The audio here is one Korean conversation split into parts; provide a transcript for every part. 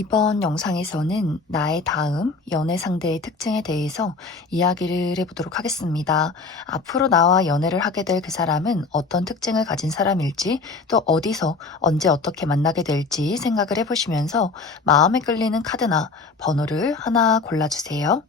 이번 영상에서는 나의 다음 연애 상대의 특징에 대해서 이야기를 해보도록 하겠습니다. 앞으로 나와 연애를 하게 될 그 사람은 어떤 특징을 가진 사람일지, 또 어디서 언제 어떻게 만나게 될지 생각을 해보시면서 마음에 끌리는 카드나 번호를 하나 골라주세요.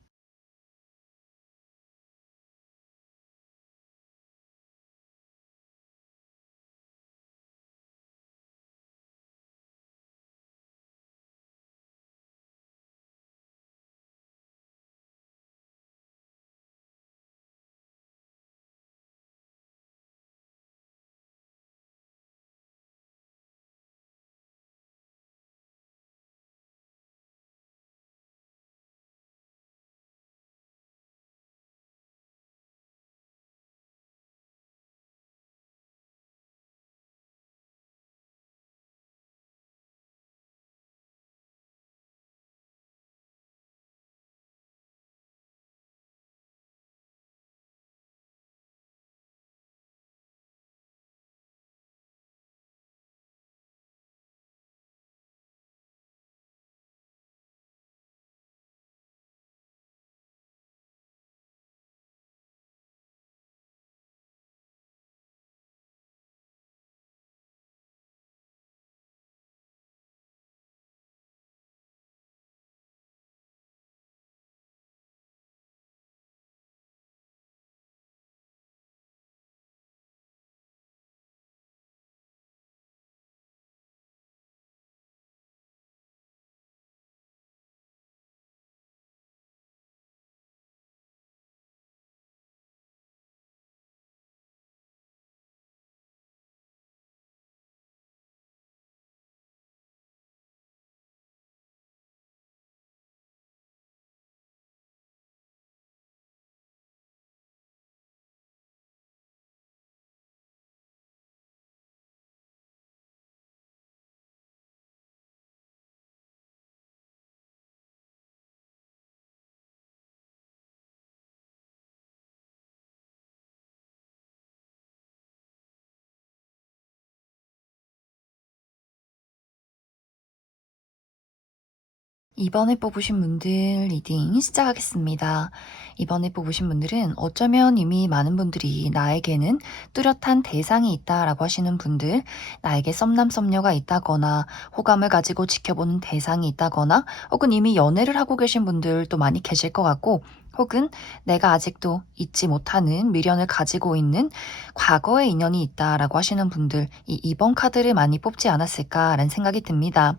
이번에 뽑으신 분들 리딩 시작하겠습니다. 이번에 뽑으신 분들은 어쩌면 이미 많은 분들이 나에게는 뚜렷한 대상이 있다라고 하시는 분들, 나에게 썸남썸녀가 있다거나 호감을 가지고 지켜보는 대상이 있다거나 혹은 이미 연애를 하고 계신 분들도 많이 계실 것 같고, 혹은 내가 아직도 잊지 못하는 미련을 가지고 있는 과거의 인연이 있다라고 하시는 분들, 이 2번 카드를 많이 뽑지 않았을까라는 생각이 듭니다.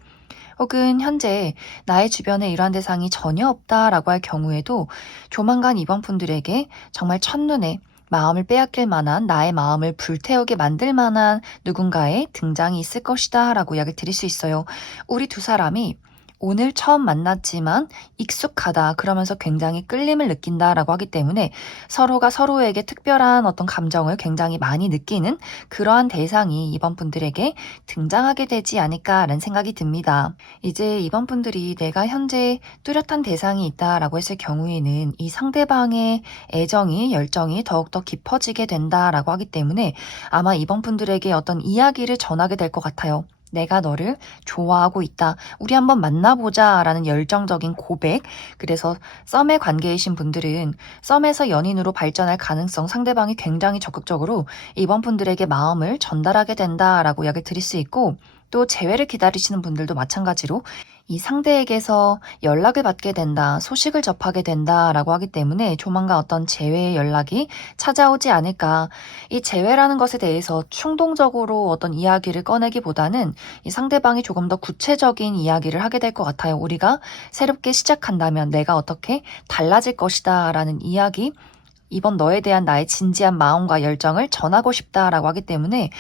혹은 현재 나의 주변에 이러한 대상이 전혀 없다라고 할 경우에도 조만간 이번 분들에게 정말 첫눈에 마음을 빼앗길 만한, 나의 마음을 불태우게 만들 만한 누군가의 등장이 있을 것이다 라고 이야기 드릴 수 있어요. 우리 두 사람이 오늘 처음 만났지만 익숙하다, 그러면서 굉장히 끌림을 느낀다라고 하기 때문에 서로가 서로에게 특별한 어떤 감정을 굉장히 많이 느끼는 그러한 대상이 이번 분들에게 등장하게 되지 않을까라는 생각이 듭니다. 이제 이번 분들이 내가 현재 뚜렷한 대상이 있다라고 했을 경우에는 이 상대방의 애정이, 열정이 더욱더 깊어지게 된다라고 하기 때문에 아마 이번 분들에게 어떤 이야기를 전하게 될 것 같아요. 내가 너를 좋아하고 있다. 우리 한번 만나보자 라는 열정적인 고백. 그래서 썸의 관계이신 분들은 썸에서 연인으로 발전할 가능성, 상대방이 굉장히 적극적으로 이번 분들에게 마음을 전달하게 된다라고 이야기 드릴 수 있고, 또 재회를 기다리시는 분들도 마찬가지로 이 상대에게서 연락을 받게 된다, 소식을 접하게 된다라고 하기 때문에 조만간 어떤 재회의 연락이 찾아오지 않을까. 이 재회라는 것에 대해서 충동적으로 어떤 이야기를 꺼내기보다는 이 상대방이 조금 더 구체적인 이야기를 하게 될 것 같아요. 우리가 새롭게 시작한다면 내가 어떻게 달라질 것이다 라는 이야기, 이번 너에 대한 나의 진지한 마음과 열정을 전하고 싶다라고 하기 때문에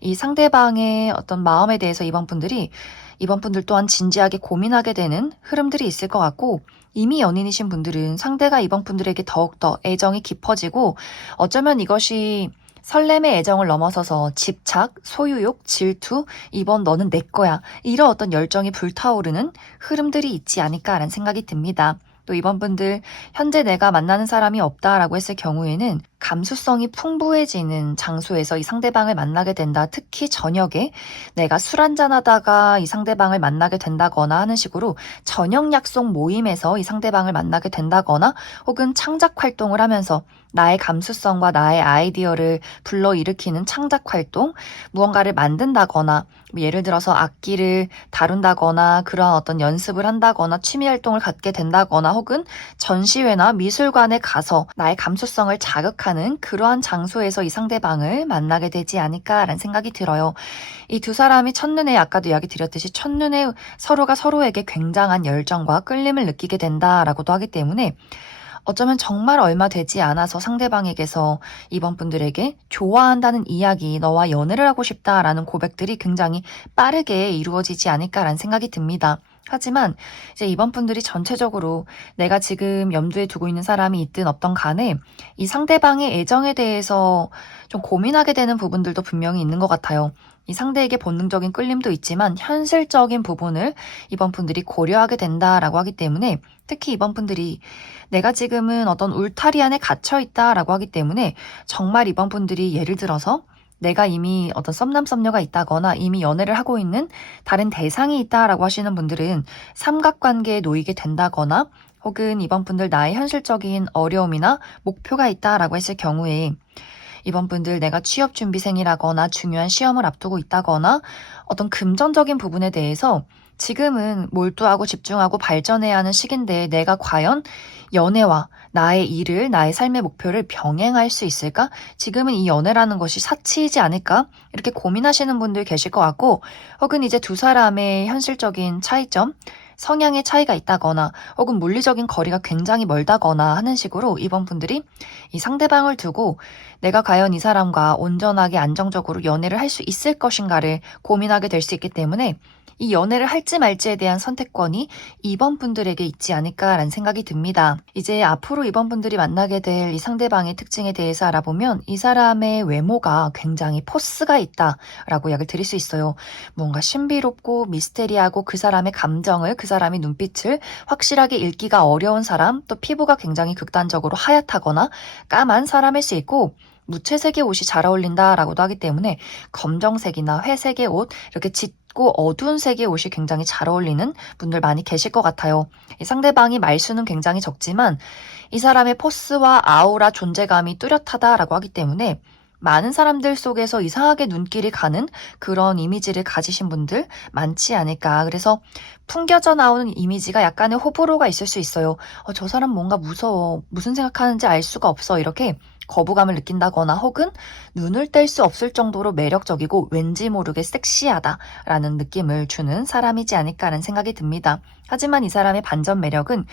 이 상대방의 어떤 마음에 대해서 이번 분들 또한 진지하게 고민하게 되는 흐름들이 있을 것 같고, 이미 연인이신 분들은 상대가 이번 분들에게 더욱더 애정이 깊어지고, 어쩌면 이것이 설렘의 애정을 넘어서서 집착, 소유욕, 질투, 이번 너는 내 거야, 이런 어떤 열정이 불타오르는 흐름들이 있지 않을까라는 생각이 듭니다. 또 이번 분들 현재 내가 만나는 사람이 없다라고 했을 경우에는 감수성이 풍부해지는 장소에서 이 상대방을 만나게 된다. 특히 저녁에 내가 술 한잔하다가 이 상대방을 만나게 된다거나 하는 식으로 저녁 약속 모임에서 이 상대방을 만나게 된다거나 혹은 창작 활동을 하면서 나의 감수성과 나의 아이디어를 불러일으키는 창작 활동, 무언가를 만든다거나 예를 들어서 악기를 다룬다거나 그러한 어떤 연습을 한다거나 취미 활동을 갖게 된다거나 혹은 전시회나 미술관에 가서 나의 감수성을 자극하는 그러한 장소에서 이 상대방을 만나게 되지 않을까라는 생각이 들어요. 이 두 사람이 첫눈에 아까도 이야기 드렸듯이 첫눈에 서로가 서로에게 굉장한 열정과 끌림을 느끼게 된다라고도 하기 때문에 어쩌면 정말 얼마 되지 않아서 상대방에게서 이번 분들에게 좋아한다는 이야기, 너와 연애를 하고 싶다라는 고백들이 굉장히 빠르게 이루어지지 않을까라는 생각이 듭니다. 하지만 이제 이번 분들이 전체적으로 내가 지금 염두에 두고 있는 사람이 있든 없던 간에 이 상대방의 애정에 대해서 좀 고민하게 되는 부분들도 분명히 있는 것 같아요. 이 상대에게 본능적인 끌림도 있지만 현실적인 부분을 이번 분들이 고려하게 된다라고 하기 때문에 특히 이번 분들이 내가 지금은 어떤 울타리 안에 갇혀 있다라고 하기 때문에 정말 이번 분들이 예를 들어서 내가 이미 어떤 썸남썸녀가 있다거나 이미 연애를 하고 있는 다른 대상이 있다라고 하시는 분들은 삼각관계에 놓이게 된다거나 혹은 이번 분들 나의 현실적인 어려움이나 목표가 있다라고 했을 경우에 이번 분들 내가 취업준비생이라거나 중요한 시험을 앞두고 있다거나 어떤 금전적인 부분에 대해서 지금은 몰두하고 집중하고 발전해야 하는 시기인데 내가 과연 연애와 나의 일을, 나의 삶의 목표를 병행할 수 있을까? 지금은 이 연애라는 것이 사치이지 않을까? 이렇게 고민하시는 분들 계실 것 같고, 혹은 이제 두 사람의 현실적인 차이점, 성향의 차이가 있다거나, 혹은 물리적인 거리가 굉장히 멀다거나 하는 식으로 이번 분들이 이 상대방을 두고 내가 과연 이 사람과 온전하게 안정적으로 연애를 할 수 있을 것인가를 고민하게 될 수 있기 때문에 이 연애를 할지 말지에 대한 선택권이 이번 분들에게 있지 않을까라는 생각이 듭니다. 이제 앞으로 이번 분들이 만나게 될 이 상대방의 특징에 대해서 알아보면 이 사람의 외모가 굉장히 포스가 있다라고 이야기를 드릴 수 있어요. 뭔가 신비롭고 미스테리하고 그 사람의 감정을, 그 사람의 눈빛을 확실하게 읽기가 어려운 사람, 또 피부가 굉장히 극단적으로 하얗다거나 까만 사람일 수 있고 무채색의 옷이 잘 어울린다라고도 하기 때문에 검정색이나 회색의 옷, 이렇게 짙고 어두운 색의 옷이 굉장히 잘 어울리는 분들 많이 계실 것 같아요. 이 상대방이 말수는 굉장히 적지만 이 사람의 포스와 아우라 존재감이 뚜렷하다라고 하기 때문에 많은 사람들 속에서 이상하게 눈길이 가는 그런 이미지를 가지신 분들 많지 않을까. 그래서 풍겨져 나오는 이미지가 약간의 호불호가 있을 수 있어요. 저 사람 뭔가 무서워. 무슨 생각하는지 알 수가 없어. 이렇게 거부감을 느낀다거나 혹은 눈을 뗄 수 없을 정도로 매력적이고 왠지 모르게 섹시하다라는 느낌을 주는 사람이지 않을까라는 생각이 듭니다. 하지만 이 사람의 반전 매력은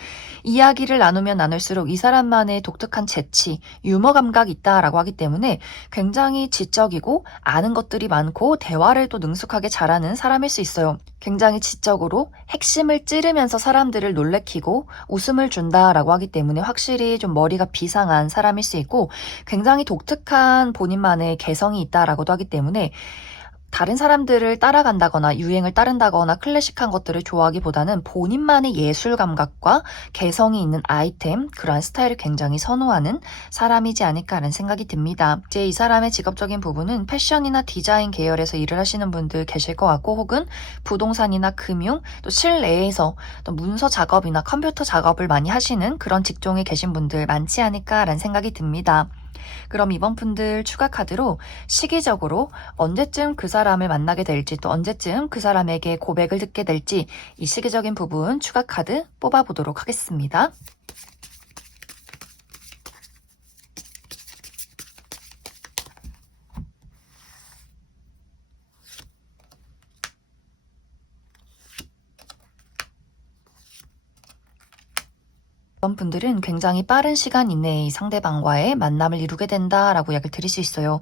이야기를 나누면 나눌수록 이 사람만의 독특한 재치, 유머 감각이 있다라고 하기 때문에 굉장히 지적이고 아는 것들이 많고 대화를 또 능숙하게 잘하는 사람일 수 있어요. 굉장히 지적으로 핵심을 찌르면서 사람들을 놀래키고 웃음을 준다라고 하기 때문에 확실히 좀 머리가 비상한 사람일 수 있고 굉장히 독특한 본인만의 개성이 있다라고도 하기 때문에 다른 사람들을 따라간다거나 유행을 따른다거나 클래식한 것들을 좋아하기보다는 본인만의 예술 감각과 개성이 있는 아이템, 그러한 스타일을 굉장히 선호하는 사람이지 않을까라는 생각이 듭니다. 이제 이 사람의 직업적인 부분은 패션이나 디자인 계열에서 일을 하시는 분들 계실 것 같고 혹은 부동산이나 금융, 또 실내에서 또 문서 작업이나 컴퓨터 작업을 많이 하시는 그런 직종에 계신 분들 많지 않을까라는 생각이 듭니다. 그럼 이번 분들 추가 카드로 시기적으로 언제쯤 그 사람을 만나게 될지 또 언제쯤 그 사람에게 고백을 듣게 될지 이 시기적인 부분 추가 카드 뽑아보도록 하겠습니다. 이번 분들은 굉장히 빠른 시간 이내에 이 상대방과의 만남을 이루게 된다라고 이야기를 드릴 수 있어요.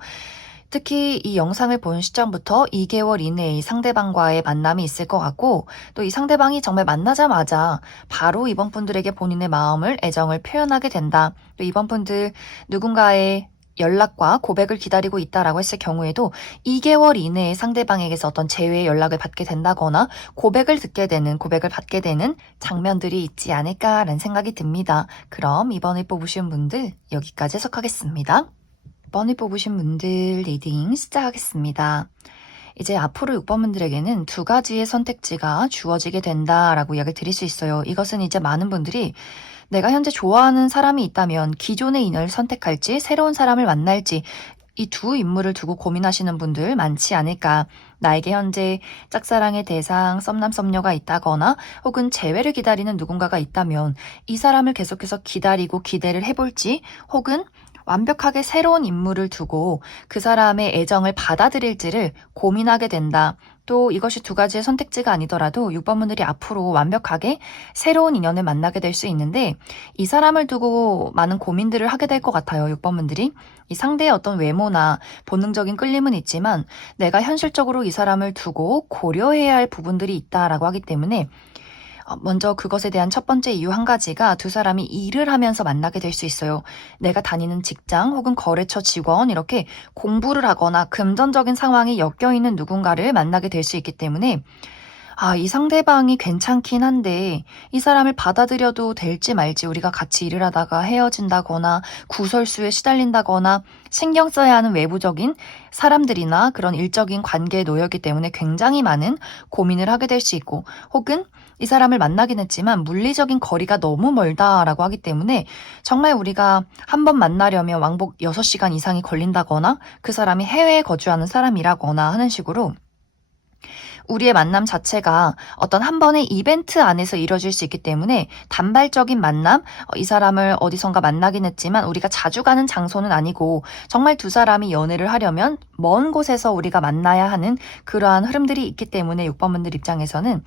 특히 이 영상을 본 시점부터 2개월 이내에 이 상대방과의 만남이 있을 것 같고 또 이 상대방이 정말 만나자마자 바로 이번 분들에게 본인의 마음을 애정을 표현하게 된다. 또 이번 분들 누군가의 연락과 고백을 기다리고 있다라고 했을 경우에도 2개월 이내에 상대방에게서 어떤 재회의 연락을 받게 된다거나 고백을 받게 되는 장면들이 있지 않을까라는 생각이 듭니다. 그럼 이번에 뽑으신 분들 여기까지 해석하겠습니다. 이번에 뽑으신 분들 리딩 시작하겠습니다. 이제 앞으로 6번분들에게는 두 가지의 선택지가 주어지게 된다라고 이야기를 드릴 수 있어요. 이것은 이제 많은 분들이 내가 현재 좋아하는 사람이 있다면 기존의 인연을 선택할지 새로운 사람을 만날지 이 두 인물을 두고 고민하시는 분들 많지 않을까. 나에게 현재 짝사랑의 대상, 썸남 썸녀가 있다거나 혹은 재회를 기다리는 누군가가 있다면 이 사람을 계속해서 기다리고 기대를 해볼지 혹은 완벽하게 새로운 인물을 두고 그 사람의 애정을 받아들일지를 고민하게 된다. 또 이것이 두 가지의 선택지가 아니더라도 6번분들이 앞으로 완벽하게 새로운 인연을 만나게 될 수 있는데 이 사람을 두고 많은 고민들을 하게 될 것 같아요. 6번분들이. 이 상대의 어떤 외모나 본능적인 끌림은 있지만 내가 현실적으로 이 사람을 두고 고려해야 할 부분들이 있다라고 하기 때문에 먼저 그것에 대한 첫 번째 이유 한 가지가 두 사람이 일을 하면서 만나게 될 수 있어요. 내가 다니는 직장 혹은 거래처 직원 이렇게 공부를 하거나 금전적인 상황이 엮여있는 누군가를 만나게 될 수 있기 때문에 이 상대방이 괜찮긴 한데 이 사람을 받아들여도 될지 말지 우리가 같이 일을 하다가 헤어진다거나 구설수에 시달린다거나 신경 써야 하는 외부적인 사람들이나 그런 일적인 관계에 놓였기 때문에 굉장히 많은 고민을 하게 될 수 있고 혹은 이 사람을 만나긴 했지만 물리적인 거리가 너무 멀다라고 하기 때문에 정말 우리가 한 번 만나려면 왕복 6시간 이상이 걸린다거나 그 사람이 해외에 거주하는 사람이라거나 하는 식으로 우리의 만남 자체가 어떤 한 번의 이벤트 안에서 이루어질 수 있기 때문에 단발적인 만남, 이 사람을 어디선가 만나긴 했지만 우리가 자주 가는 장소는 아니고 정말 두 사람이 연애를 하려면 먼 곳에서 우리가 만나야 하는 그러한 흐름들이 있기 때문에 6번분들 입장에서는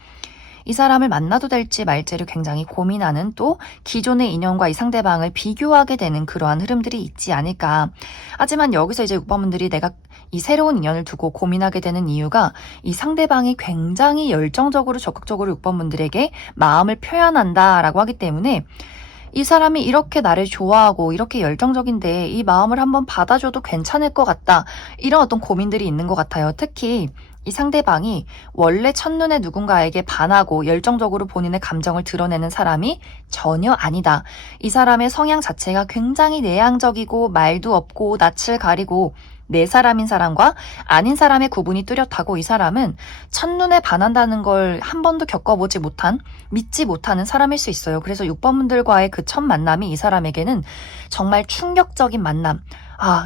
이 사람을 만나도 될지 말지를 굉장히 고민하는 또 기존의 인연과 이 상대방을 비교하게 되는 그러한 흐름들이 있지 않을까. 하지만 여기서 이제 6번분들이 내가 이 새로운 인연을 두고 고민하게 되는 이유가 이 상대방이 굉장히 열정적으로 적극적으로 6번분들에게 마음을 표현한다라고 하기 때문에 이 사람이 이렇게 나를 좋아하고 이렇게 열정적인데 이 마음을 한번 받아줘도 괜찮을 것 같다. 이런 어떤 고민들이 있는 것 같아요. 특히 이 상대방이 원래 첫눈에 누군가에게 반하고 열정적으로 본인의 감정을 드러내는 사람이 전혀 아니다. 이 사람의 성향 자체가 굉장히 내향적이고 말도 없고 낯을 가리고 내 사람인 사람과 아닌 사람의 구분이 뚜렷하고 이 사람은 첫눈에 반한다는 걸 한 번도 겪어보지 못한 믿지 못하는 사람일 수 있어요. 그래서 6번분들과의 그 첫 만남이 이 사람에게는 정말 충격적인 만남.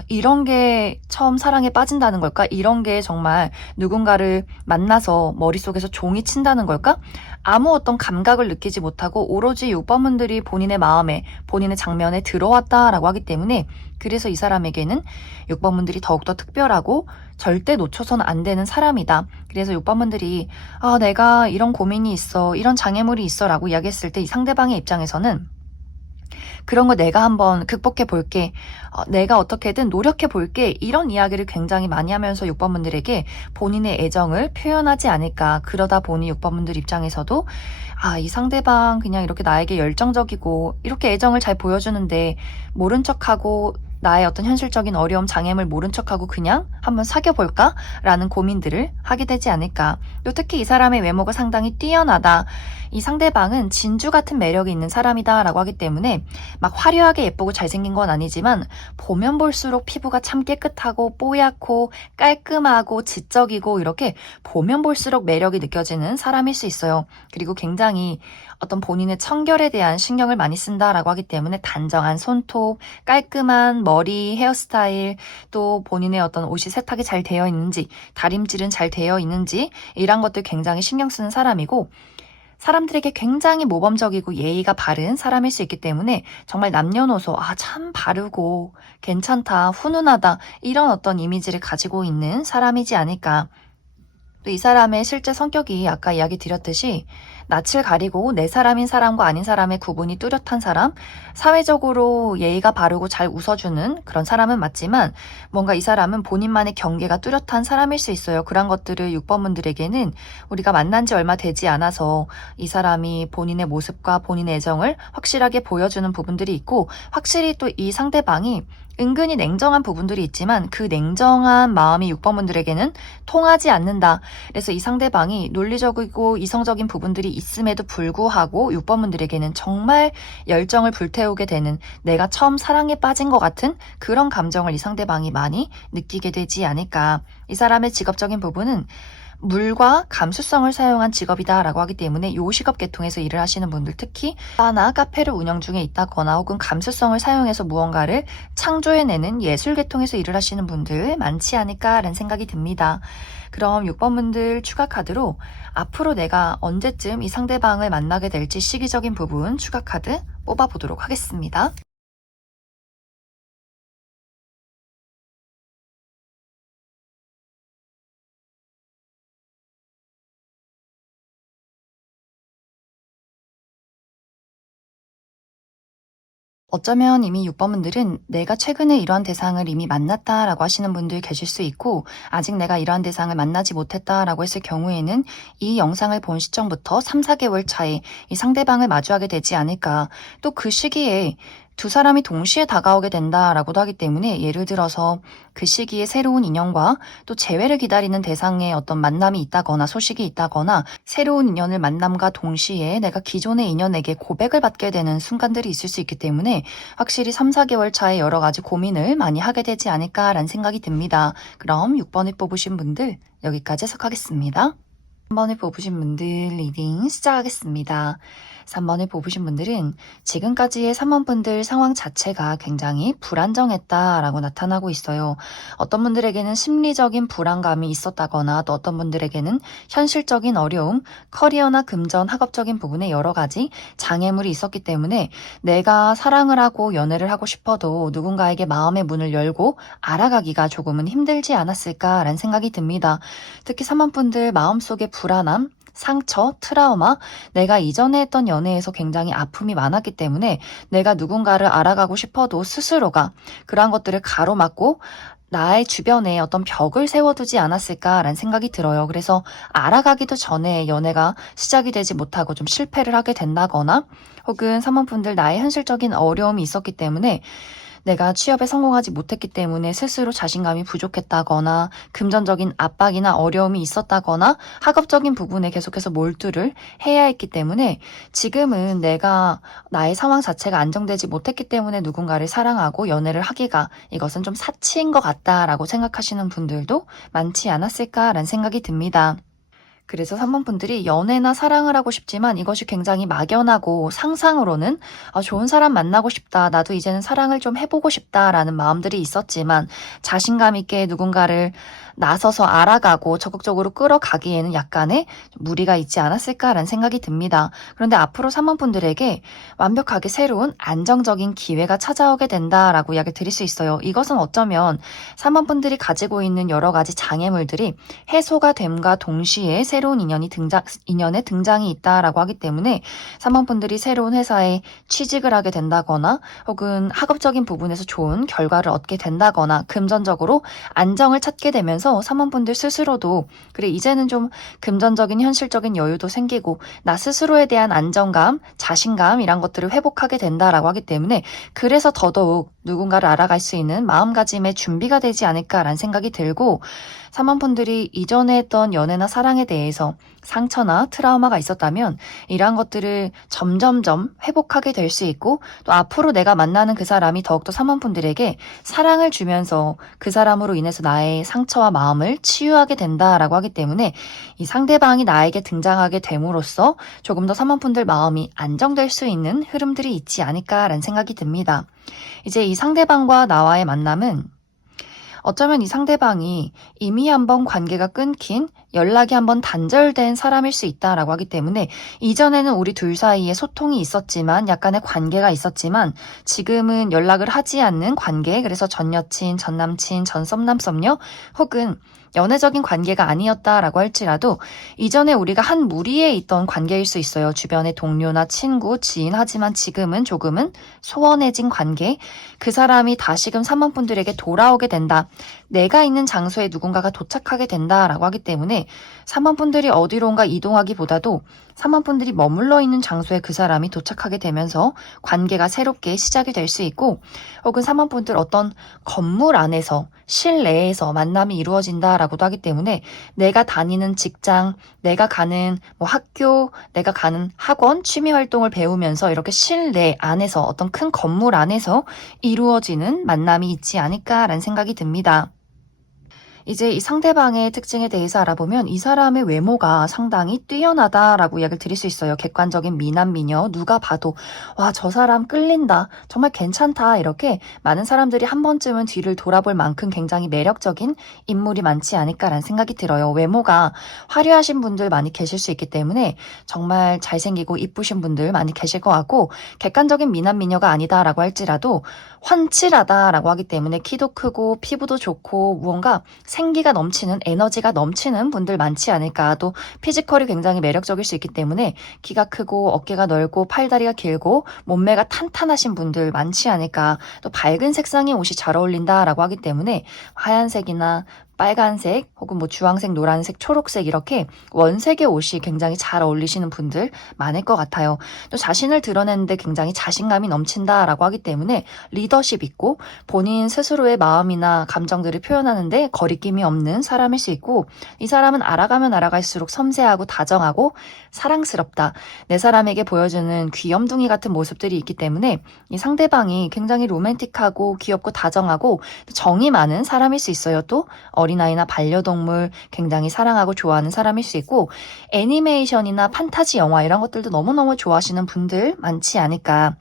이런 게 처음 사랑에 빠진다는 걸까? 이런 게 정말 누군가를 만나서 머릿속에서 종이 친다는 걸까? 아무 어떤 감각을 느끼지 못하고 오로지 6번분들이 본인의 마음에, 본인의 장면에 들어왔다라고 하기 때문에 그래서 이 사람에게는 6번분들이 더욱더 특별하고 절대 놓쳐서는 안 되는 사람이다. 그래서 6번분들이 내가 이런 고민이 있어, 이런 장애물이 있어 라고 이야기했을 때 이 상대방의 입장에서는 그런 거 내가 한번 극복해 볼게. 내가 어떻게든 노력해 볼게. 이런 이야기를 굉장히 많이 하면서 6번분들에게 본인의 애정을 표현하지 않을까. 그러다 보니 6번분들 입장에서도 이 상대방 그냥 이렇게 나에게 열정적이고 이렇게 애정을 잘 보여주는데 모른 척하고 나의 어떤 현실적인 어려움, 장애물 모른 척하고 그냥 한번 사귀어볼까? 라는 고민들을 하게 되지 않을까. 또 특히 이 사람의 외모가 상당히 뛰어나다. 이 상대방은 진주 같은 매력이 있는 사람이다 라고 하기 때문에 막 화려하게 예쁘고 잘생긴 건 아니지만 보면 볼수록 피부가 참 깨끗하고 뽀얗고 깔끔하고 지적이고 이렇게 보면 볼수록 매력이 느껴지는 사람일 수 있어요. 그리고 굉장히 어떤 본인의 청결에 대한 신경을 많이 쓴다라고 하기 때문에 단정한 손톱, 깔끔한 머리, 헤어스타일, 또 본인의 어떤 옷이 세탁이 잘 되어 있는지, 다림질은 잘 되어 있는지 이런 것들 굉장히 신경 쓰는 사람이고 사람들에게 굉장히 모범적이고 예의가 바른 사람일 수 있기 때문에 정말 남녀노소 참 바르고 괜찮다, 훈훈하다 이런 어떤 이미지를 가지고 있는 사람이지 않을까. 또 이 사람의 실제 성격이 아까 이야기 드렸듯이 낯을 가리고 내 사람인 사람과 아닌 사람의 구분이 뚜렷한 사람, 사회적으로 예의가 바르고 잘 웃어주는 그런 사람은 맞지만 뭔가 이 사람은 본인만의 경계가 뚜렷한 사람일 수 있어요. 그런 것들을 6번분들에게는 우리가 만난 지 얼마 되지 않아서 이 사람이 본인의 모습과 본인의 애정을 확실하게 보여주는 부분들이 있고, 확실히 또 이 상대방이 은근히 냉정한 부분들이 있지만 그 냉정한 마음이 6번분들에게는 통하지 않는다. 그래서 이 상대방이 논리적이고 이성적인 부분들이 있음에도 불구하고 6번분들에게는 정말 열정을 불태우게 되는, 내가 처음 사랑에 빠진 것 같은 그런 감정을 이 상대방이 많이 느끼게 되지 않을까. 이 사람의 직업적인 부분은 물과 감수성을 사용한 직업이다라고 하기 때문에 요식업 계통에서 일을 하시는 분들, 특히 바나 카페를 운영 중에 있다거나 혹은 감수성을 사용해서 무언가를 창조해내는 예술 계통에서 일을 하시는 분들 많지 않을까라는 생각이 듭니다. 그럼 6번 분들 추가 카드로 앞으로 내가 언제쯤 이 상대방을 만나게 될지 시기적인 부분 추가 카드 뽑아보도록 하겠습니다. 어쩌면 이미 6번분들은 내가 최근에 이러한 대상을 이미 만났다라고 하시는 분들 계실 수 있고, 아직 내가 이러한 대상을 만나지 못했다라고 했을 경우에는 이 영상을 본 시점부터 3, 4개월 차에 이 상대방을 마주하게 되지 않을까. 또 그 시기에 두 사람이 동시에 다가오게 된다라고도 하기 때문에, 예를 들어서 그 시기에 새로운 인연과 또 재회를 기다리는 대상의 어떤 만남이 있다거나 소식이 있다거나, 새로운 인연을 만남과 동시에 내가 기존의 인연에게 고백을 받게 되는 순간들이 있을 수 있기 때문에 확실히 3, 4개월 차에 여러 가지 고민을 많이 하게 되지 않을까라는 생각이 듭니다. 그럼 6번을 뽑으신 분들 여기까지 해석하겠습니다. 3번을 뽑으신 분들 리딩 시작하겠습니다. 3번을 뽑으신 분들은 지금까지의 3번분들 상황 자체가 굉장히 불안정했다라고 나타나고 있어요. 어떤 분들에게는 심리적인 불안감이 있었다거나, 또 어떤 분들에게는 현실적인 어려움, 커리어나 금전, 학업적인 부분에 여러 가지 장애물이 있었기 때문에 내가 사랑을 하고 연애를 하고 싶어도 누군가에게 마음의 문을 열고 알아가기가 조금은 힘들지 않았을까라는 생각이 듭니다. 특히 3번분들 마음속에 불안함, 상처, 트라우마, 내가 이전에 했던 연애에서 굉장히 아픔이 많았기 때문에 내가 누군가를 알아가고 싶어도 스스로가 그러한 것들을 가로막고 나의 주변에 어떤 벽을 세워두지 않았을까라는 생각이 들어요. 그래서 알아가기도 전에 연애가 시작이 되지 못하고 좀 실패를 하게 된다거나, 혹은 3번분들 나의 현실적인 어려움이 있었기 때문에 내가 취업에 성공하지 못했기 때문에 스스로 자신감이 부족했다거나, 금전적인 압박이나 어려움이 있었다거나, 학업적인 부분에 계속해서 몰두를 해야 했기 때문에 지금은 내가 나의 상황 자체가 안정되지 못했기 때문에 누군가를 사랑하고 연애를 하기가, 이것은 좀 사치인 것 같다라고 생각하시는 분들도 많지 않았을까라는 생각이 듭니다. 그래서 3번분들이 연애나 사랑을 하고 싶지만 이것이 굉장히 막연하고, 상상으로는 좋은 사람 만나고 싶다, 나도 이제는 사랑을 좀 해보고 싶다라는 마음들이 있었지만 자신감 있게 누군가를 나서서 알아가고 적극적으로 끌어가기에는 약간의 무리가 있지 않았을까라는 생각이 듭니다. 그런데 앞으로 3번분들에게 완벽하게 새로운 안정적인 기회가 찾아오게 된다라고 이야기를 드릴 수 있어요. 이것은 어쩌면 3번분들이 가지고 있는 여러 가지 장애물들이 해소가 됨과 동시에 새로운 인연의 등장이 있다라고 하기 때문에 3번분들이 새로운 회사에 취직을 하게 된다거나, 혹은 학업적인 부분에서 좋은 결과를 얻게 된다거나, 금전적으로 안정을 찾게 되면서 3번분들 스스로도 그래, 이제는 좀 금전적인 현실적인 여유도 생기고 나 스스로에 대한 안정감, 자신감, 이런 것들을 회복하게 된다라고 하기 때문에, 그래서 더더욱 누군가를 알아갈 수 있는 마음가짐의 준비가 되지 않을까라는 생각이 들고, 3번분들이 이전에 했던 연애나 사랑에 대해서 상처나 트라우마가 있었다면 이러한 것들을 점점점 회복하게 될 수 있고, 또 앞으로 내가 만나는 그 사람이 더욱더 3번분들에게 사랑을 주면서 그 사람으로 인해서 나의 상처와 마음을 치유하게 된다라고 하기 때문에, 이 상대방이 나에게 등장하게 됨으로써 조금 더 3번분들 마음이 안정될 수 있는 흐름들이 있지 않을까라는 생각이 듭니다. 이제 이 상대방과 나와의 만남은 어쩌면 이 상대방이 이미 한번 관계가 끊긴, 연락이 한번 단절된 사람일 수 있다라고 하기 때문에, 이전에는 우리 둘 사이에 소통이 있었지만, 약간의 관계가 있었지만 지금은 연락을 하지 않는 관계, 그래서 전 여친, 전 남친, 전 썸남 썸녀, 혹은 연애적인 관계가 아니었다라고 할지라도 이전에 우리가 한 무리에 있던 관계일 수 있어요. 주변의 동료나 친구, 지인, 하지만 지금은 조금은 소원해진 관계. 그 사람이 다시금 사모분들에게 돌아오게 된다. 내가 있는 장소에 누군가가 도착하게 된다라고 하기 때문에 사모분들이 어디론가 이동하기보다도 사모분들이 머물러 있는 장소에 그 사람이 도착하게 되면서 관계가 새롭게 시작이 될 수 있고, 혹은 사모분들 어떤 건물 안에서 실내에서 만남이 이루어진다라고도 하기 때문에 내가 다니는 직장, 내가 가는 학교, 내가 가는 학원, 취미 활동을 배우면서 이렇게 실내 안에서 어떤 큰 건물 안에서 이루어지는 만남이 있지 않을까라는 생각이 듭니다. 이제 이 상대방의 특징에 대해서 알아보면 이 사람의 외모가 상당히 뛰어나다라고 이야기를 드릴 수 있어요. 객관적인 미남 미녀 누가 봐도 와, 저 사람 끌린다, 정말 괜찮다, 이렇게 많은 사람들이 한 번쯤은 뒤를 돌아볼 만큼 굉장히 매력적인 인물이 많지 않을까라는 생각이 들어요. 외모가 화려하신 분들 많이 계실 수 있기 때문에 정말 잘생기고 이쁘신 분들 많이 계실 것 같고, 객관적인 미남 미녀가 아니다라고 할지라도 환칠하다라고 하기 때문에 키도 크고 피부도 좋고 무언가 생기가 넘치는, 에너지가 넘치는 분들 많지 않을까. 또 피지컬이 굉장히 매력적일 수 있기 때문에 키가 크고 어깨가 넓고 팔다리가 길고 몸매가 탄탄하신 분들 많지 않을까. 또 밝은 색상의 옷이 잘 어울린다라고 하기 때문에 하얀색이나 빨간색 혹은 주황색, 노란색, 초록색 이렇게 원색의 옷이 굉장히 잘 어울리시는 분들 많을 것 같아요. 또 자신을 드러내는데 굉장히 자신감이 넘친다라고 하기 때문에 리더십 있고 본인 스스로의 마음이나 감정들을 표현하는데 거리낌이 없는 사람일 수 있고, 이 사람은 알아가면 알아갈수록 섬세하고 다정하고 사랑스럽다, 내 사람에게 보여주는 귀염둥이 같은 모습들이 있기 때문에 이 상대방이 굉장히 로맨틱하고 귀엽고 다정하고 정이 많은 사람일 수 있어요. 또 어린아이나 반려동물 굉장히 사랑하고 좋아하는 사람일 수 있고, 애니메이션이나 판타지 영화 이런 것들도 너무너무 좋아하시는 분들 많지 않을까.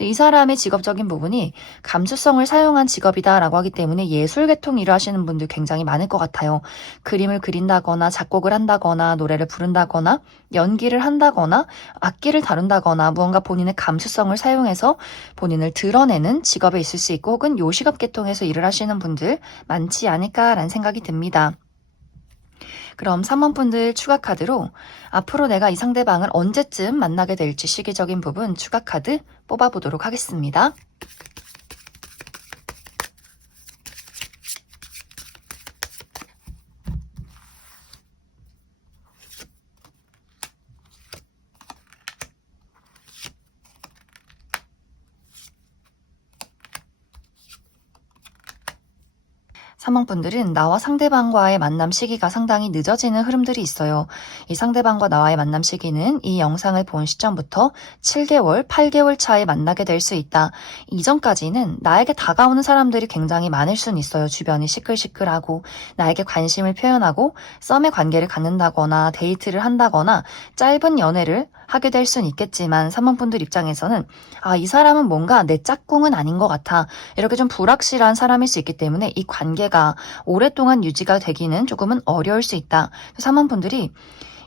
이 사람의 직업적인 부분이 감수성을 사용한 직업이다라고 하기 때문에 예술 계통 일을 하시는 분들 굉장히 많을 것 같아요. 그림을 그린다거나 작곡을 한다거나 노래를 부른다거나 연기를 한다거나 악기를 다룬다거나 무언가 본인의 감수성을 사용해서 본인을 드러내는 직업에 있을 수 있고, 혹은 요식업 계통에서 일을 하시는 분들 많지 않을까라는 생각이 듭니다. 그럼 3번분들 추가 카드로 앞으로 내가 이 상대방을 언제쯤 만나게 될지 시기적인 부분 추가 카드 뽑아보도록 하겠습니다. 3번분들은 나와 상대방과의 만남 시기가 상당히 늦어지는 흐름들이 있어요. 이 상대방과 나와의 만남 시기는 이 영상을 본 시점부터 7개월, 8개월 차에 만나게 될 수 있다. 이전까지는 나에게 다가오는 사람들이 굉장히 많을 수는 있어요. 주변이 시끌시끌하고 나에게 관심을 표현하고 썸의 관계를 갖는다거나 데이트를 한다거나 짧은 연애를 하게 될 수는 있겠지만 3번분들 입장에서는 이 사람은 뭔가 내 짝꿍은 아닌 것 같아, 이렇게 좀 불확실한 사람일 수 있기 때문에 이 관계가 오랫동안 유지가 되기는 조금은 어려울 수 있다. 3번분들이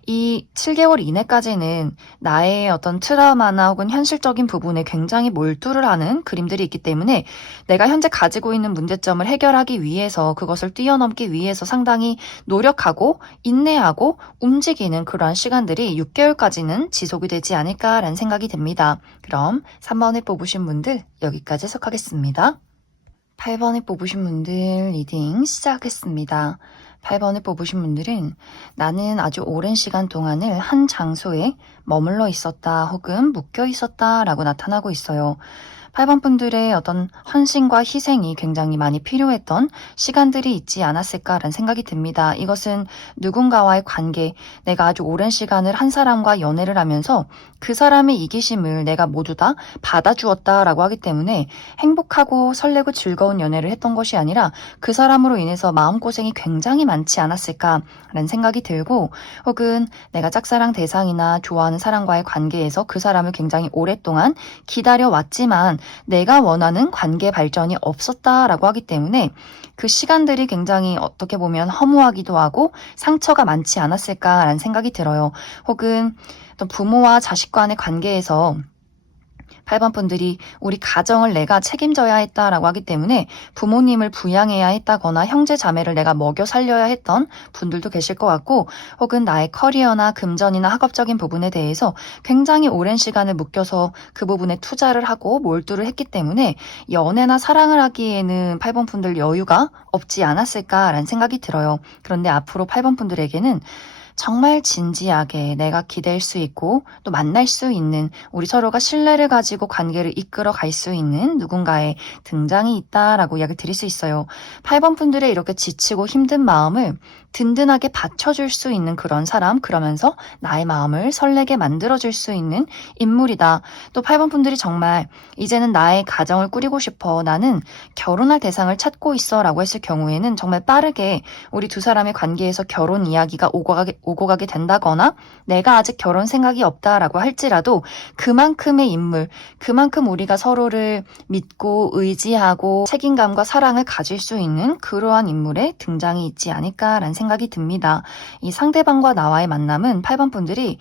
이 7개월 이내까지는 나의 어떤 트라우마나 혹은 현실적인 부분에 굉장히 몰두를 하는 그림들이 있기 때문에 내가 현재 가지고 있는 문제점을 해결하기 위해서, 그것을 뛰어넘기 위해서 상당히 노력하고 인내하고 움직이는 그러한 시간들이 6개월까지는 지속이 되지 않을까라는 생각이 듭니다. 그럼 3번을 뽑으신 분들 여기까지 해석하겠습니다. 8번을 뽑으신 분들 리딩 시작하겠습니다. 8번을 뽑으신 분들은 나는 아주 오랜 시간 동안을 한 장소에 머물러 있었다 혹은 묶여 있었다 라고 나타나고 있어요. 8번 분들의 어떤 헌신과 희생이 굉장히 많이 필요했던 시간들이 있지 않았을까라는 생각이 듭니다. 이것은 누군가와의 관계, 내가 아주 오랜 시간을 한 사람과 연애를 하면서 그 사람의 이기심을 내가 모두 다 받아주었다라고 하기 때문에 행복하고 설레고 즐거운 연애를 했던 것이 아니라 그 사람으로 인해서 마음고생이 굉장히 많지 않았을까라는 생각이 들고, 혹은 내가 짝사랑 대상이나 좋아하는 사람과의 관계에서 그 사람을 굉장히 오랫동안 기다려왔지만 내가 원하는 관계 발전이 없었다라고 하기 때문에 그 시간들이 굉장히 어떻게 보면 허무하기도 하고 상처가 많지 않았을까라는 생각이 들어요. 혹은 또 부모와 자식 간의 관계에서 8번 분들이 우리 가정을 내가 책임져야 했다라고 하기 때문에 부모님을 부양해야 했다거나 형제 자매를 내가 먹여 살려야 했던 분들도 계실 것 같고, 혹은 나의 커리어나 금전이나 학업적인 부분에 대해서 굉장히 오랜 시간을 묶여서 그 부분에 투자를 하고 몰두를 했기 때문에 연애나 사랑을 하기에는 8번 분들 여유가 없지 않았을까라는 생각이 들어요. 그런데 앞으로 8번 분들에게는 정말 진지하게 내가 기댈 수 있고 또 만날 수 있는, 우리 서로가 신뢰를 가지고 관계를 이끌어 갈 수 있는 누군가의 등장이 있다라고 이야기 드릴 수 있어요. 8번 분들의 이렇게 지치고 힘든 마음을 든든하게 받쳐줄 수 있는 그런 사람, 그러면서 나의 마음을 설레게 만들어줄 수 있는 인물이다. 또 8번 분들이 정말 이제는 나의 가정을 꾸리고 싶어, 나는 결혼할 대상을 찾고 있어 라고 했을 경우에는 정말 빠르게 우리 두 사람의 관계에서 결혼 이야기가 오고 가게 된다거나, 내가 아직 결혼 생각이 없다라고 할지라도 그만큼의 인물, 그만큼 우리가 서로를 믿고 의지하고 책임감과 사랑을 가질 수 있는 그러한 인물의 등장이 있지 않을까라는 생각이 듭니다. 이 상대방과 나와의 만남은 8번 분들이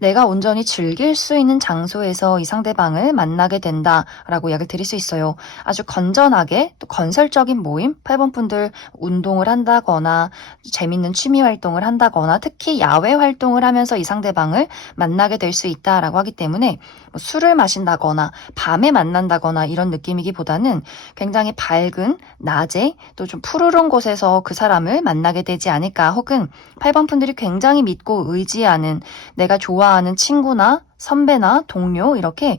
내가 온전히 즐길 수 있는 장소에서 이 상대방을 만나게 된다라고 이야기를 드릴 수 있어요. 아주 건전하게 또 건설적인 모임, 8번 분들 운동을 한다거나 재밌는 취미 활동을 한다거나 특히 야외 활동을 하면서 이 상대방을 만나게 될 수 있다라고 하기 때문에 술을 마신다거나 밤에 만난다거나 이런 느낌이기보다는 굉장히 밝은 낮에 또 좀 푸르른 곳에서 그 사람을 만나게 되지 않을까, 혹은 8번 분들이 굉장히 믿고 의지하는, 내가 좋아하는 친구나 선배나 동료, 이렇게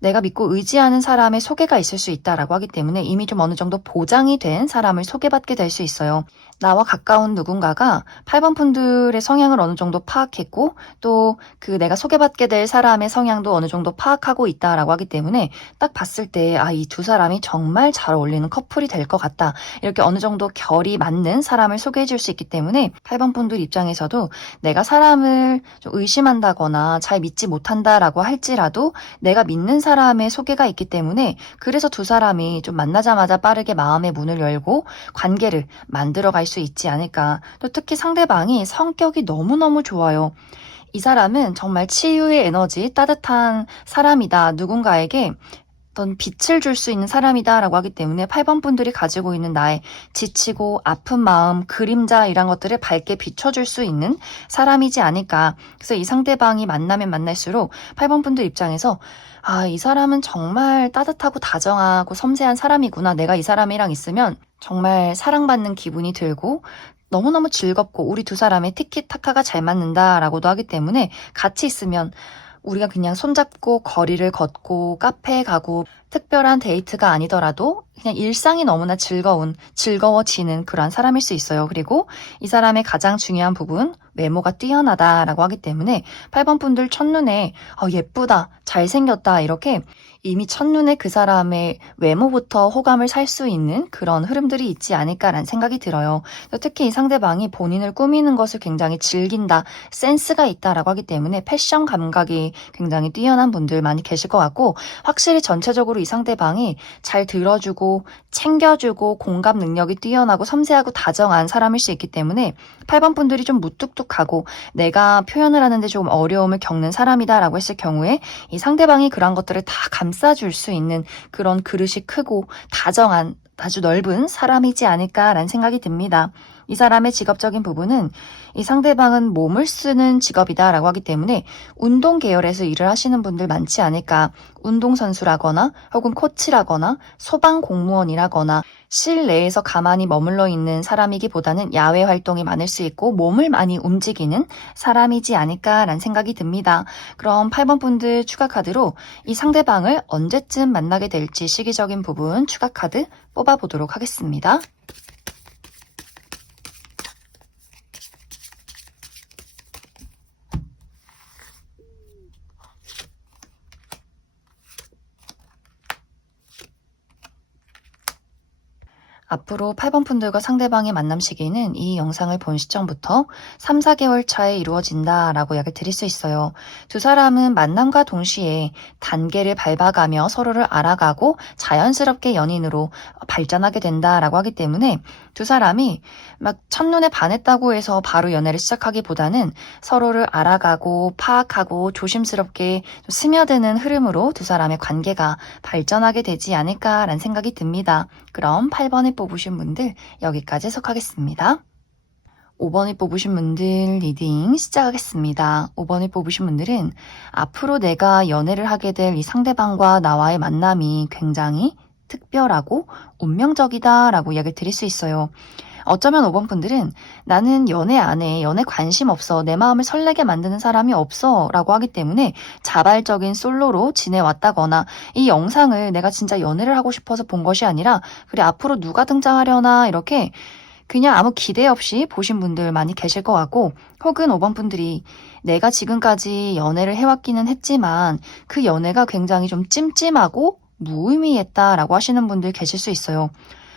내가 믿고 의지하는 사람의 소개가 있을 수 있다라고 하기 때문에 이미 좀 어느 정도 보장이 된 사람을 소개받게 될 수 있어요. 나와 가까운 누군가가 8번 분들의 성향을 어느 정도 파악했고 또 그 내가 소개받게 될 사람의 성향도 어느 정도 파악하고 있다라고 하기 때문에 딱 봤을 때 이 두 사람이 정말 잘 어울리는 커플이 될 것 같다, 이렇게 어느 정도 결이 맞는 사람을 소개해 줄 수 있기 때문에 8번 분들 입장에서도 내가 사람을 좀 의심한다거나 잘 믿지 못한다라고 할지라도 내가 믿는 사람의 소개가 있기 때문에, 그래서 두 사람이 좀 만나자마자 빠르게 마음의 문을 열고 관계를 만들어 갈 수 있지 않을까. 또 특히 상대방이 성격이 너무너무 좋아요. 이 사람은 정말 치유의 에너지, 따뜻한 사람이다, 누군가에게 어떤 빛을 줄 수 있는 사람이다 라고 하기 때문에 8번 분들이 가지고 있는 나의 지치고 아픈 마음, 그림자, 이런 것들을 밝게 비춰줄 수 있는 사람이지 않을까. 그래서 이 상대방이 만나면 만날수록 8번 분들 입장에서 이 사람은 정말 따뜻하고 다정하고 섬세한 사람이구나, 내가 이 사람이랑 있으면 정말 사랑받는 기분이 들고 너무너무 즐겁고 우리 두 사람의 티키타카가 잘 맞는다라고도 하기 때문에 같이 있으면 우리가 그냥 손잡고 거리를 걷고 카페에 가고 특별한 데이트가 아니더라도 그냥 일상이 너무나 즐거워지는 그런 사람일 수 있어요. 그리고 이 사람의 가장 중요한 부분, 외모가 뛰어나다라고 하기 때문에 8번 분들 첫눈에 예쁘다, 잘생겼다, 이렇게 이미 첫눈에 그 사람의 외모부터 호감을 살 수 있는 그런 흐름들이 있지 않을까라는 생각이 들어요. 특히 이 상대방이 본인을 꾸미는 것을 굉장히 즐긴다, 센스가 있다라고 하기 때문에 패션 감각이 굉장히 뛰어난 분들 많이 계실 것 같고, 확실히 전체적으로 이 상대방이 잘 들어주고 챙겨주고 공감 능력이 뛰어나고 섬세하고 다정한 사람일 수 있기 때문에 8번 분들이 좀 무뚝뚝하고 내가 표현을 하는데 조금 어려움을 겪는 사람이다라고 했을 경우에 이 상대방이 그런 것들을 다 감싸줄 수 있는 그런 그릇이 크고 다정한 아주 넓은 사람이지 않을까라는 생각이 듭니다. 이 사람의 직업적인 부분은 이 상대방은 몸을 쓰는 직업이다라고 하기 때문에 운동 계열에서 일을 하시는 분들 많지 않을까. 운동선수라거나 혹은 코치라거나 소방공무원이라거나 실내에서 가만히 머물러 있는 사람이기보다는 야외 활동이 많을 수 있고 몸을 많이 움직이는 사람이지 않을까라는 생각이 듭니다. 그럼 8번 분들 추가 카드로 이 상대방을 언제쯤 만나게 될지 시기적인 부분 추가 카드 뽑아보도록 하겠습니다. 앞으로 8번 분들과 상대방의 만남 시기는 이 영상을 본 시점부터 3, 4개월 차에 이루어진다라고 이야기를 드릴 수 있어요. 두 사람은 만남과 동시에 단계를 밟아가며 서로를 알아가고 자연스럽게 연인으로 발전하게 된다라고 하기 때문에 두 사람이 막 첫눈에 반했다고 해서 바로 연애를 시작하기보다는 서로를 알아가고 파악하고 조심스럽게 좀 스며드는 흐름으로 두 사람의 관계가 발전하게 되지 않을까라는 생각이 듭니다. 그럼 8번을 뽑으신 분들 여기까지 해석하겠습니다. 5번을 뽑으신 분들 리딩 시작하겠습니다. 5번을 뽑으신 분들은 앞으로 내가 연애를 하게 될 이 상대방과 나와의 만남이 굉장히 특별하고 운명적이다 라고 이야기를 드릴 수 있어요. 어쩌면 5번 분들은 나는 연애 안 해, 연애 관심 없어, 내 마음을 설레게 만드는 사람이 없어 라고 하기 때문에 자발적인 솔로로 지내왔다거나 이 영상을 내가 진짜 연애를 하고 싶어서 본 것이 아니라 그래 앞으로 누가 등장하려나 이렇게 그냥 아무 기대 없이 보신 분들 많이 계실 것 같고 혹은 5번 분들이 내가 지금까지 연애를 해왔기는 했지만 그 연애가 굉장히 좀 찜찜하고 무의미했다라고 하시는 분들 계실 수 있어요.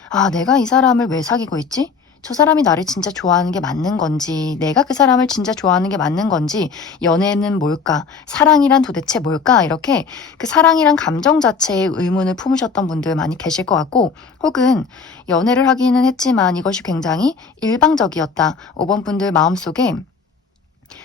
아, 내가 이 사람을 왜 사귀고 있지? 저 사람이 나를 진짜 좋아하는 게 맞는 건지, 내가 그 사람을 진짜 좋아하는 게 맞는 건지, 연애는 뭘까? 사랑이란 도대체 뭘까? 이렇게 그 사랑이란 감정 자체에 의문을 품으셨던 분들 많이 계실 것 같고, 혹은 연애를 하기는 했지만 이것이 굉장히 일방적이었다. 5번 분들 마음속에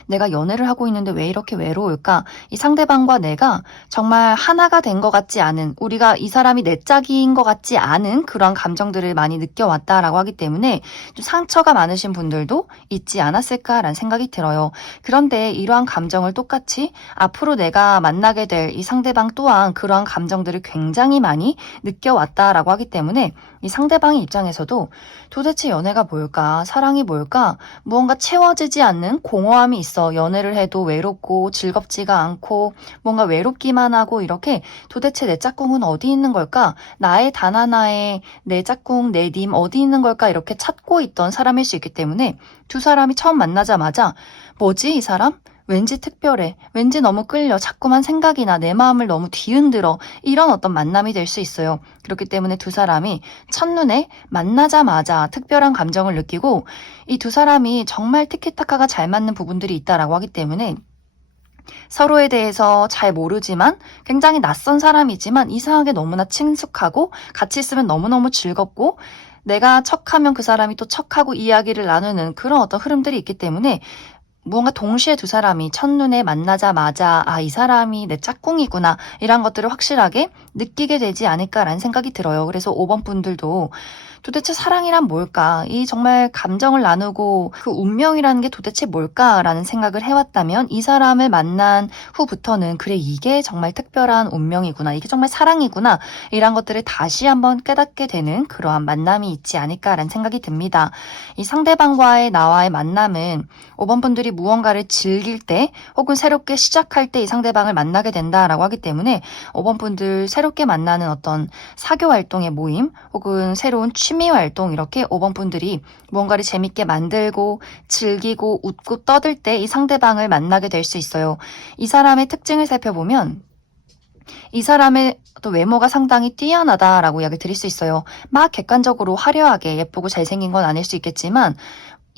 내가 연애를 하고 있는데 왜 이렇게 외로울까? 이 상대방과 내가 정말 하나가 된 것 같지 않은, 우리가 이 사람이 내 짝인 것 같지 않은 그런 감정들을 많이 느껴왔다라고 하기 때문에 좀 상처가 많으신 분들도 있지 않았을까라는 생각이 들어요. 그런데 이러한 감정을 똑같이 앞으로 내가 만나게 될 이 상대방 또한 그러한 감정들을 굉장히 많이 느껴왔다라고 하기 때문에 이 상대방의 입장에서도 도대체 연애가 뭘까? 사랑이 뭘까? 무언가 채워지지 않는 공허함이 있어. 연애를 해도 외롭고 즐겁지가 않고 뭔가 외롭기만 하고 이렇게 도대체 내 짝꿍은 어디 있는 걸까? 나의 단 하나의 내 짝꿍, 내 님 어디 있는 걸까? 이렇게 찾고 있던 사람일 수 있기 때문에 두 사람이 처음 만나자마자 뭐지 이 사람? 왠지 특별해. 왠지 너무 끌려. 자꾸만 생각이 나. 내 마음을 너무 뒤흔들어. 이런 어떤 만남이 될 수 있어요. 그렇기 때문에 두 사람이 첫눈에 만나자마자 특별한 감정을 느끼고 이 두 사람이 정말 티키타카가 잘 맞는 부분들이 있다라고 하기 때문에 서로에 대해서 잘 모르지만 굉장히 낯선 사람이지만 이상하게 너무나 친숙하고 같이 있으면 너무너무 즐겁고 내가 척하면 그 사람이 또 척하고 이야기를 나누는 그런 어떤 흐름들이 있기 때문에 무언가 동시에 두 사람이 첫눈에 만나자마자 아, 이 사람이 내 짝꿍이구나 이런 것들을 확실하게 느끼게 되지 않을까라는 생각이 들어요. 그래서 5번 분들도 도대체 사랑이란 뭘까? 이 정말 감정을 나누고 그 운명이라는 게 도대체 뭘까라는 생각을 해왔다면 이 사람을 만난 후부터는 그래 이게 정말 특별한 운명이구나. 이게 정말 사랑이구나. 이런 것들을 다시 한번 깨닫게 되는 그러한 만남이 있지 않을까라는 생각이 듭니다. 이 상대방과의 나와의 만남은 5번 분들이 무언가를 즐길 때 혹은 새롭게 시작할 때 이 상대방을 만나게 된다라고 하기 때문에 5번 분들 새롭게 만나는 어떤 사교 활동의 모임 혹은 새로운 취미 활동 이렇게 5번 분들이 무언가를 재밌게 만들고 즐기고 웃고 떠들 때 이 상대방을 만나게 될 수 있어요. 이 사람의 특징을 살펴보면 이 사람의 또 외모가 상당히 뛰어나다라고 이야기 드릴 수 있어요. 막 객관적으로 화려하게 예쁘고 잘생긴 건 아닐 수 있겠지만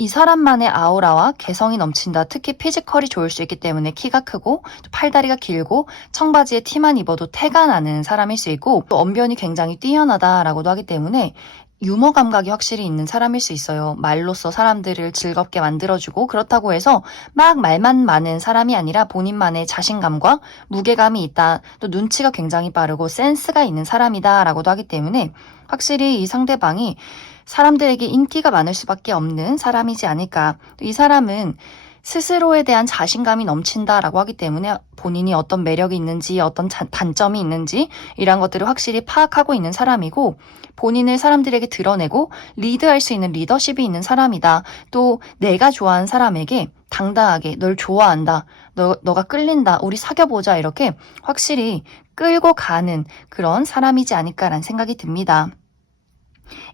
이 사람만의 아우라와 개성이 넘친다. 특히 피지컬이 좋을 수 있기 때문에 키가 크고 팔다리가 길고 청바지에 티만 입어도 태가 나는 사람일 수 있고 또 언변이 굉장히 뛰어나다라고도 하기 때문에 유머 감각이 확실히 있는 사람일 수 있어요. 말로써 사람들을 즐겁게 만들어주고 그렇다고 해서 막 말만 많은 사람이 아니라 본인만의 자신감과 무게감이 있다. 또 눈치가 굉장히 빠르고 센스가 있는 사람이다 라고도 하기 때문에 확실히 이 상대방이 사람들에게 인기가 많을 수밖에 없는 사람이지 않을까. 이 사람은 스스로에 대한 자신감이 넘친다라고 하기 때문에 본인이 어떤 매력이 있는지 어떤 단점이 있는지 이런 것들을 확실히 파악하고 있는 사람이고 본인을 사람들에게 드러내고 리드할 수 있는 리더십이 있는 사람이다. 또 내가 좋아하는 사람에게 당당하게 널 좋아한다. 너가 끌린다. 우리 사귀어보자. 이렇게 확실히 끌고 가는 그런 사람이지 않을까라는 생각이 듭니다.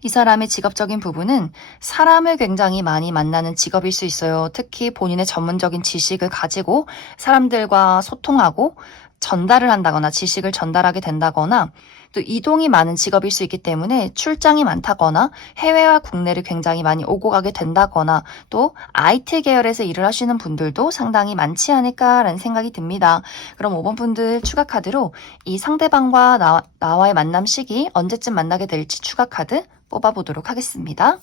이 사람의 직업적인 부분은 사람을 굉장히 많이 만나는 직업일 수 있어요. 특히 본인의 전문적인 지식을 가지고 사람들과 소통하고 전달을 한다거나 지식을 전달하게 된다거나 또 이동이 많은 직업일 수 있기 때문에 출장이 많다거나 해외와 국내를 굉장히 많이 오고 가게 된다거나 또 IT 계열에서 일을 하시는 분들도 상당히 많지 않을까라는 생각이 듭니다. 그럼 5번 분들 추가 카드로 이 상대방과 나와의 만남 시기 언제쯤 만나게 될지 추가 카드 뽑아보도록 하겠습니다.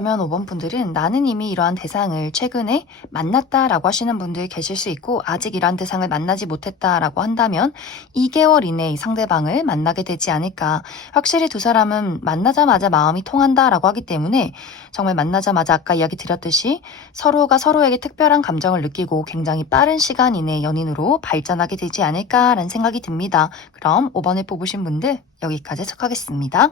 어쩌면 5번 분들은 나는 이미 이러한 대상을 최근에 만났다라고 하시는 분들 계실 수 있고, 아직 이러한 대상을 만나지 못했다라고 한다면 2개월 이내에 이 상대방을 만나게 되지 않을까. 확실히 두 사람은 만나자마자 마음이 통한다라고 하기 때문에 정말 만나자마자 아까 이야기 드렸듯이 서로가 서로에게 특별한 감정을 느끼고 굉장히 빠른 시간 이내에 연인으로 발전하게 되지 않을까라는 생각이 듭니다. 그럼 5번을 뽑으신 분들 여기까지 해석하겠습니다.